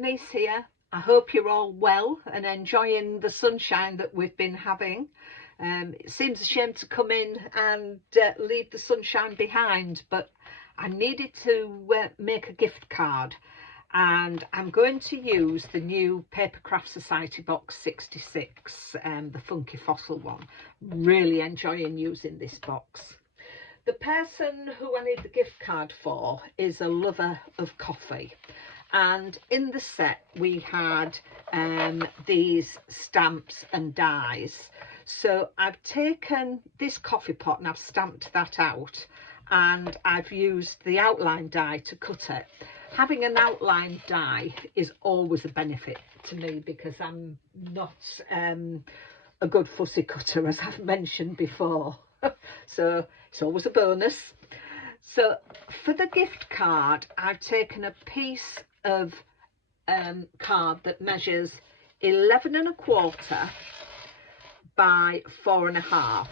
Denise here. I hope you're all well and enjoying the sunshine that we've been having. It seems a shame to come in and leave the sunshine behind, but I needed to make a gift card, and I'm going to use the new Papercraft Society Box 66, the funky fossil one. Really enjoying using this box. The person who I need the gift card for is a lover of coffee, and in the set we had these stamps and dies. So I've taken this coffee pot and I've stamped that out, and I've used the outline die to cut it. Having an outline die is always a benefit to me because I'm not a good fussy cutter, as I've mentioned before. So it's always a bonus. So for the gift card, I've taken a piece of card that measures 11 1/4 by 4 1/2,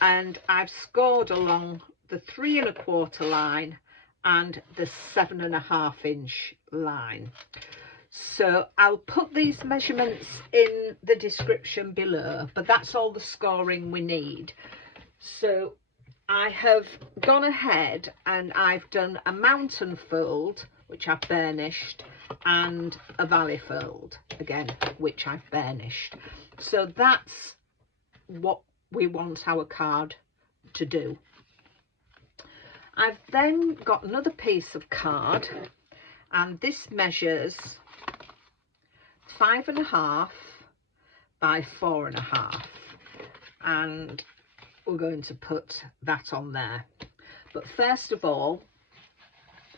and I've scored along the 3 1/4 line and the 7 1/2 inch line. So I'll put these measurements in the description below, but that's all the scoring we need. So I have gone ahead and I've done a mountain fold, which I've burnished, and a valley fold again, which I've burnished. So that's what we want our card to do. I've then got another piece of card, and this measures 5 1/2 by 4 1/2, and we're going to put that on there. But first of all,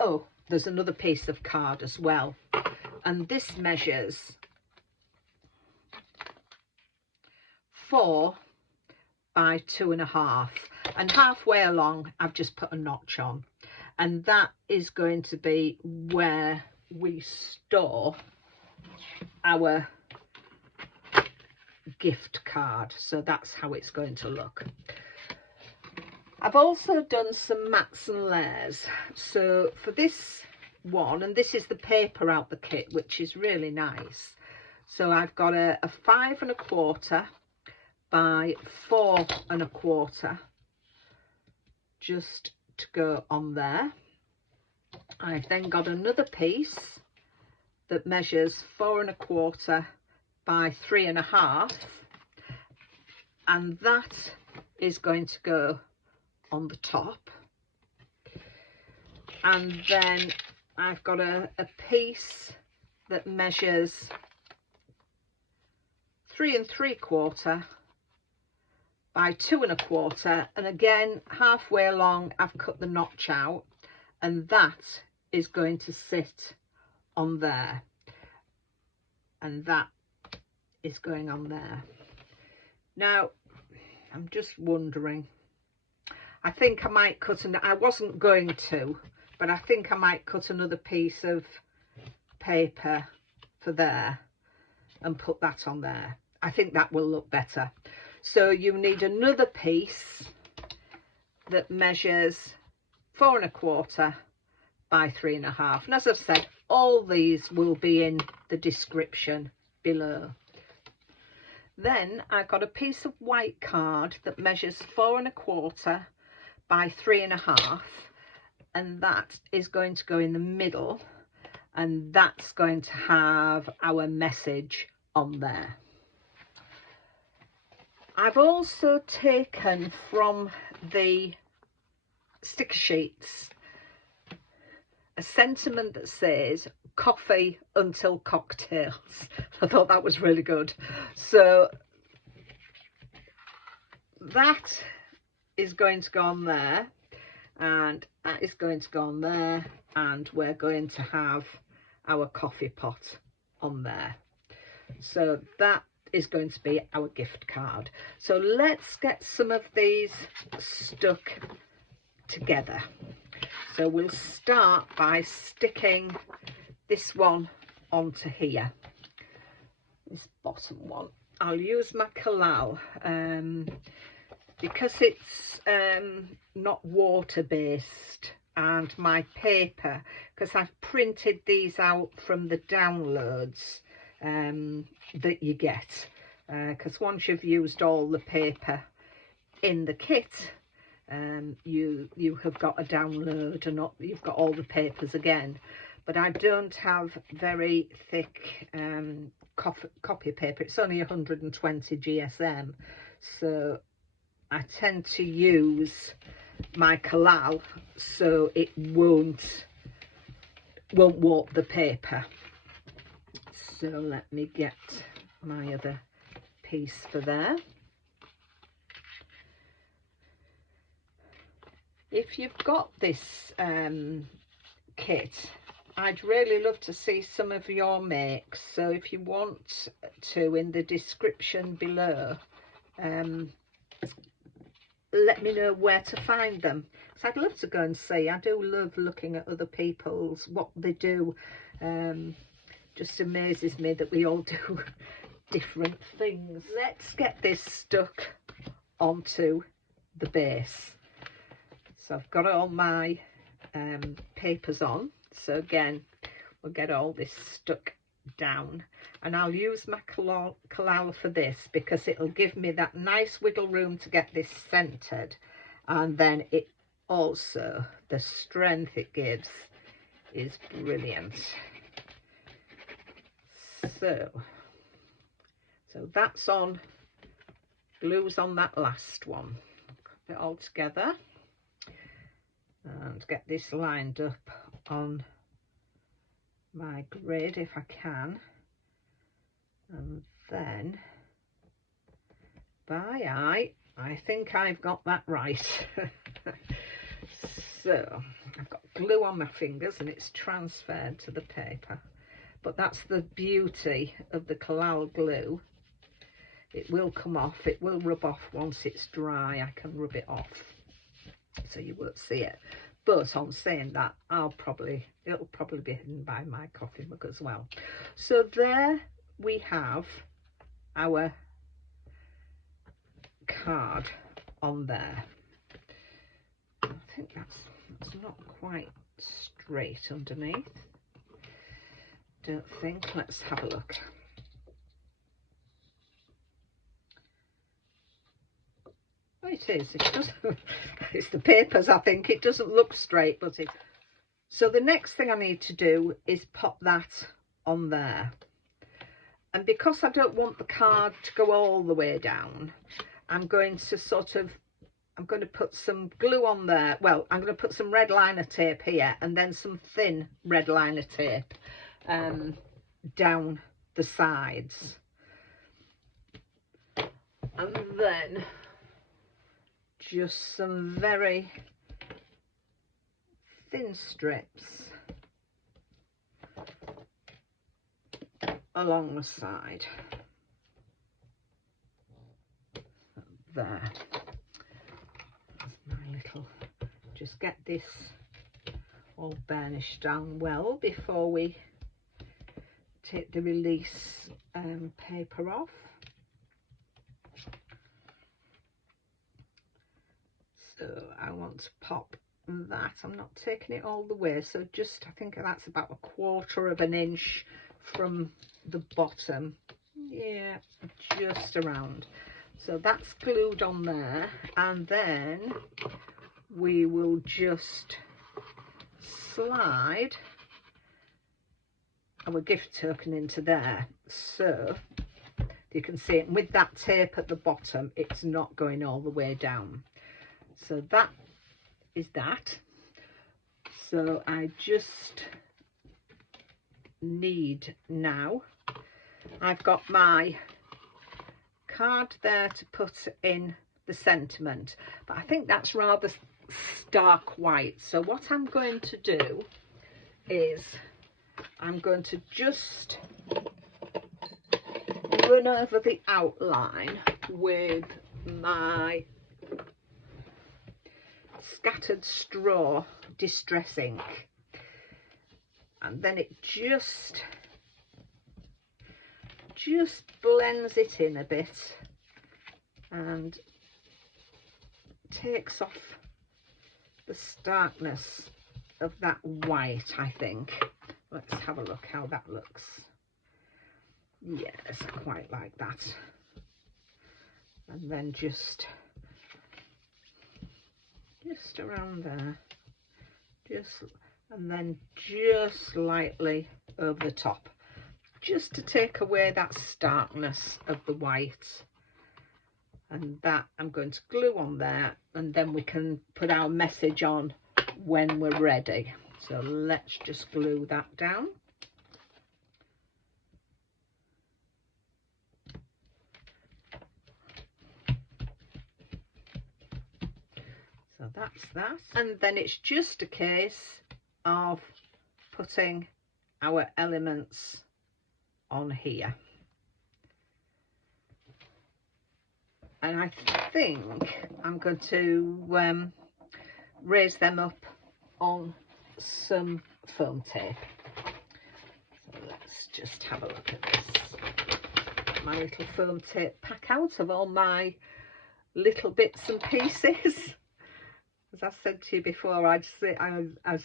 oh, there's another piece of card as well, and this measures 4 by 2 1/2, and halfway along I've just put a notch on, and that is going to be where we store our gift card. So that's how it's going to look. I've also done some mats and layers. So for this one, and this is the paper out the kit, which is really nice. So I've got a 5 1/4 by 4 1/4 just to go on there. I've then got another piece that measures 4 1/4 by 3 1/2, and that is going to go on the top. And then I've got a piece that measures 3 3/4 by 2 1/4, and again halfway along I've cut the notch out, and that is going to sit on there, and that is going on there. Now I'm just wondering, I think I might cut, and I wasn't going to, but I think I might cut another piece of paper for there and put that on there. I think that will look better. So you need another piece that measures 4 1/4 by 3 1/2, and as I've said, all these will be in the description below. Then I've got a piece of white card that measures 4 1/4 by 3 1/2, and that is going to go in the middle, and that's going to have our message on there. I've also taken from the sticker sheets a sentiment that says coffee until cocktails. I thought that was really good. So that is going to go on there, and that is going to go on there, and we're going to have our coffee pot on there. So that is going to be our gift card. So let's get some of these stuck together. So we'll start by sticking this one onto here, this bottom one. I'll use my Kalal because it's not water based. and my paper, because I've printed these out from the downloads that you get, because once you've used all the paper in the kit, you have got a download and you've got all the papers again. But I don't have very thick copy paper. It's only 120 GSM, so I tend to use my collal so it won't warp the paper. So let me get my other piece for there. If you've got this kit, I'd really love to see some of your makes, so if you want to, in the description below, let me know where to find them, because I'd love to go and see. I do love looking at other people's, what they do. Just amazes me that we all do different things. Let's get this stuck onto the base. So I've got all my papers on. So again, we'll get all this stuck down, and I'll use my collal for this because it'll give me that nice wiggle room to get this centered, and then it also, the strength it gives is brilliant. So that's on, glue's on that last one. Put it all together and get this lined up on my grid if I can, and then by eye, I think I've got that right. So I've got glue on my fingers and it's transferred to the paper, but that's the beauty of the collal glue. It will come off, it will rub off once it's dry. I can rub it off so you won't see it. But on saying that, it'll probably be hidden by my coffee mug as well. So there we have our card on there. I think that's not quite straight underneath. Don't think. Let's have a look. Oh, it is. It doesn't. It's the papers, I think. It doesn't look straight, but it. So the next thing I need to do is pop that on there. And because I don't want the card to go all the way down, I'm going to put some glue on there. Well, I'm going to put some red liner tape here and then some thin red liner tape down the sides. And then just some very thin strips along the side. There. That's my little, just get this all burnished down well before we take the release paper off. So I want to pop that. I'm not taking it all the way, so just, I think that's about 1/4 of an inch from the bottom. Yeah, just around. So that's glued on there, and then we will just slide our gift token into there, so you can see it. And with that tape at the bottom, it's not going all the way down. So that is that. So I just need now, I've got my card there to put in the sentiment, but I think that's rather stark white. So what I'm going to do is I'm going to just run over the outline with my scattered straw distress ink, and then it just blends it in a bit and takes off the starkness of that white, I think. Let's have a look how that looks. Yes, I quite like that. And then just around there, and then just lightly over the top, just to take away that starkness of the white. And that I'm going to glue on there, and then we can put our message on when we're ready. So let's just glue that down. So that's that. And then it's just a case of putting our elements on here. And I think I'm going to raise them up on some foam tape. So let's just have a look at this. My little foam tape pack out of all my little bits and pieces. As I said to you before, I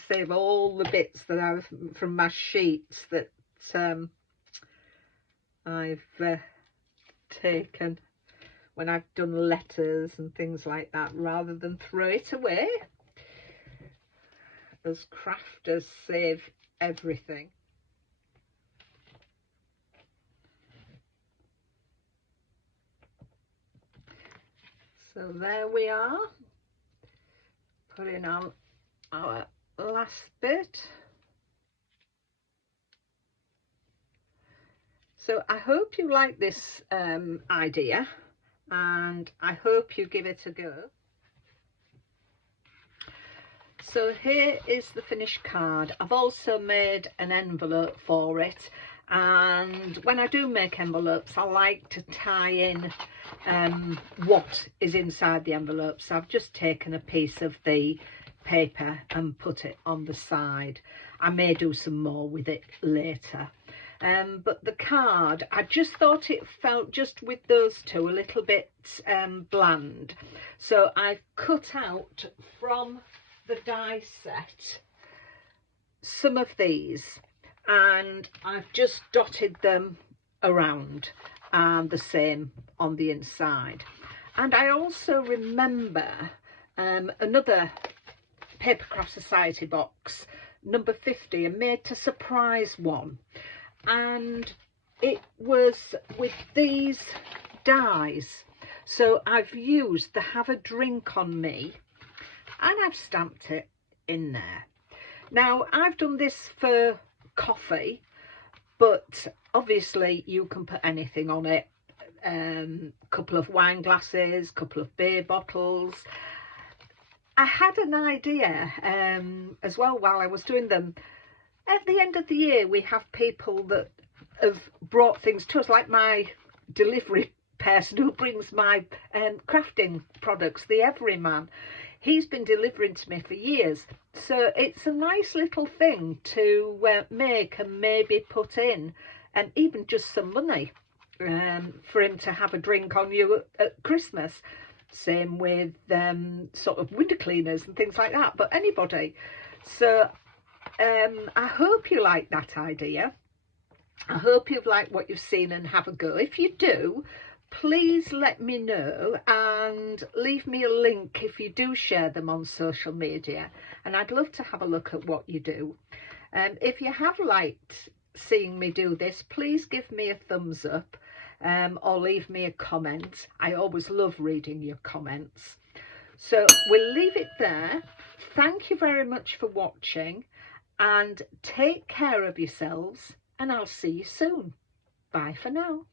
save all the bits that I've from my sheets that I've taken when I've done letters and things like that, rather than throw it away. As crafters save everything. So there we are, putting on our last bit. So I hope you like this idea, and I hope you give it a go. So here is the finished card. I've also made an envelope for it, and when I do make envelopes I like to tie in what is inside the envelope. So I've just taken a piece of the paper and put it on the side. I may do some more with it later. But the card, I just thought it felt, just with those two, a little bit bland. So I've cut out from the die set some of these, and I've just dotted them around, and the same on the inside. And I also remember another Papercraft Society box, number 50, a made to surprise one, and it was with these dies. So I've used the Have a Drink on Me, and I've stamped it in there. Now I've done this for coffee, but obviously you can put anything on it. Couple of wine glasses, couple of beer bottles. I had an idea as well while I was doing them. At the end of the year, we have people that have brought things to us, like my delivery person who brings my crafting products, the Everyman. He's been delivering to me for years. So it's a nice little thing to make and maybe put in, and even just some money for him to have a drink on you at Christmas. Same with sort of window cleaners and things like that, but anybody. So I hope you like that idea. I hope you've liked what you've seen and have a go. If you do, please let me know and leave me a link if you do share them on social media, and I'd love to have a look at what you do. If you have liked seeing me do this, please give me a thumbs up or leave me a comment. I always love reading your comments. So we'll leave it there. Thank you very much for watching, and take care of yourselves, and I'll see you soon. Bye for now.